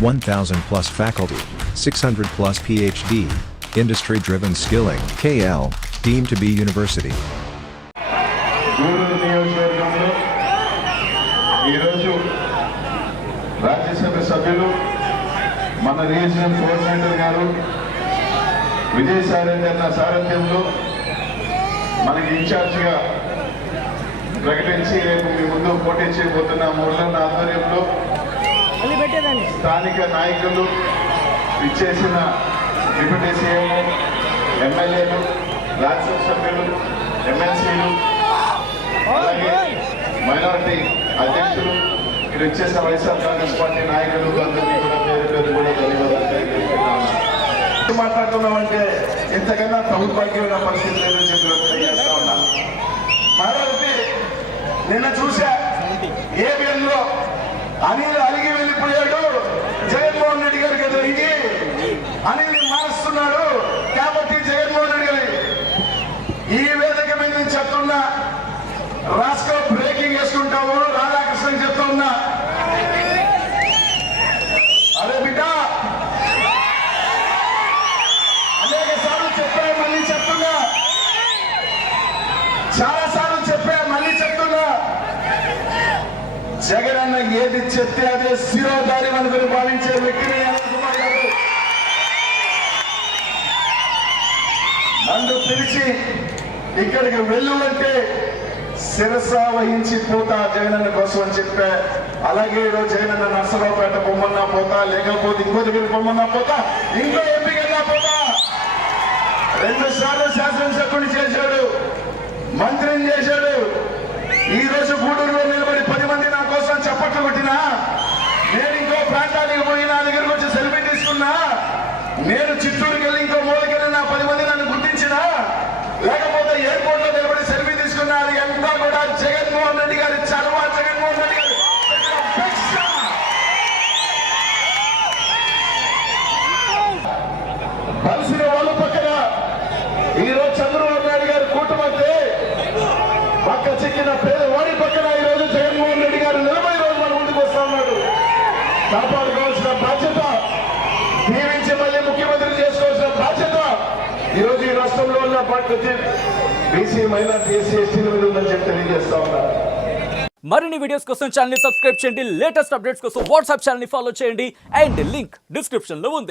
1,000 plus faculty, 600 plus PhD, industry-driven skilling. KL, deemed to be university. Gudur నియోజకవర్గంలో ఈరోజు రాజ్యసభ సభ్యులు మన రీజనల్ కోఆర్డినేటర్ గారు విజయసాయి అన్న సారథ్యంలో మనకి ఇన్ఛార్జిగా ప్రకటించి రేపు మీ ముందు పోటీ చేయబోతున్న మురళన్న ఆధ్వర్యంలో స్థానిక నాయకులు ఇచ్చేసిన డిప్యూటీ సీఎం ఎమ్మెల్యేలు రాజ్యసభ సభ్యులు ఎమ్మెల్సీలు అలాగే మైనారిటీ అధ్యక్షులు ఇక్కడ ఇచ్చేసిన వైఎస్ఆర్ కాంగ్రెస్ పార్టీ నాయకులు అందరినీ కూడా పేరు పేరు కూడా ధన్యవాదాలు తెలియజేస్తున్నాను. మాట్లాడుతున్నామంటే ఇంతకన్నా దౌర్భాగ్యమైన పరిస్థితి లేదని చెప్పి తెలియజేస్తా ఉన్నా. మరొకటి నిన్న చూసా ఏబిఎన్లో అనిల్ అలిగి వెళ్ళిపోయాడు, జగన్మోహన్ రెడ్డి గారికి జరిగి అనిల్ మారుస్తున్నాడు కాబట్టి జగన్మోహన్ రెడ్డి గారి ఈ వేదిక మీద నేను చెప్తున్నా, రాష్ట్ర బ్రేకింగ్ వేసుకుంటాము. రాధాకృష్ణ చెప్తున్నా, అరే బిడ్డ అనేక సార్లు చెప్పా, మళ్ళీ చెప్తున్నా, చాలా సార్లు చెప్పా, మళ్ళీ చెప్తున్నా, జగన్ అన్న ఏది చెప్తే అదే శిరోధారి అనుకుని భావించే వ్యక్తిని కుమార్ గారు నన్ను పిలిచి ఇక్కడికి వెళ్ళు అంటే శిరస వహించి పోతా జగనన్న కోసం అని చెప్పా. అలాగే ఈరోజు జగనన్న నర్సరావుపేట బొమ్మన్నా పోతా, లేకపోతే ఇంకో దగ్గర బొమ్మన్నా పోతా, ఇంకో ఎంపీగా పోతా. 2 సార్లు శాసనసభ్యుని చేశాడు, మంత్రిని చేశాడు. ఈ రోజు గూడూరులో నిలబడి 10 మంది నా కోసం చప్పట్లు కొట్టినా, నేను ఇంకో ప్రాంతానికి పోయి నా దగ్గరకు వచ్చి సెల్ఫీ తీసుకున్నా, నేను చిత్తూరుకి వెళ్ళి ఇంకో మూలకెళ్ళి నా 10 మంది నన్ను గుర్తించినా, లేకపోతే ఎయిర్పోర్ట్ లో నిలబడి సెల్ఫీ తీసుకున్నా, అది అంతా కూడా జగన్మోహన్ రెడ్డి గారి చలవ, జగన్మోహన్ రెడ్డి గారి కలిసిన వాళ్ళ పక్కన ఈరోజు చంద్రబాబు నాయుడు గారు కూటమంటే పక్క చిక్కిన పేదవాడి పక్కన ఈరోజు జగన్మోహన్ రెడ్డి గారు నిలబడి రోజు మన ముందుకు వస్తా ఉన్నాడు. కాపాడుకోవాల్సిన బాధ్యత, దీవించి మళ్ళీ ముఖ్యమంత్రి చేసుకోవాల్సిన బాధ్యత ఈరోజు ఈ రాష్ట్రంలో ఉన్న ప్రతి బీసీ మైనార్టీ ఎస్సీ ఎస్టీల మీద ఉందని చెప్పి తెలియజేస్తా ఉన్నారు. మరిన్ని వీడియోస్ కోసం ఛానల్ ని సబ్స్క్రైబ్ చేయండి, లేటెస్ట్ అప్డేట్స్ కోసం వాట్సాప్ ఛానల్ ని ఫాలో చేయండి అండ్ లింక్ డిస్క్రిప్షన్ లో ఉంది.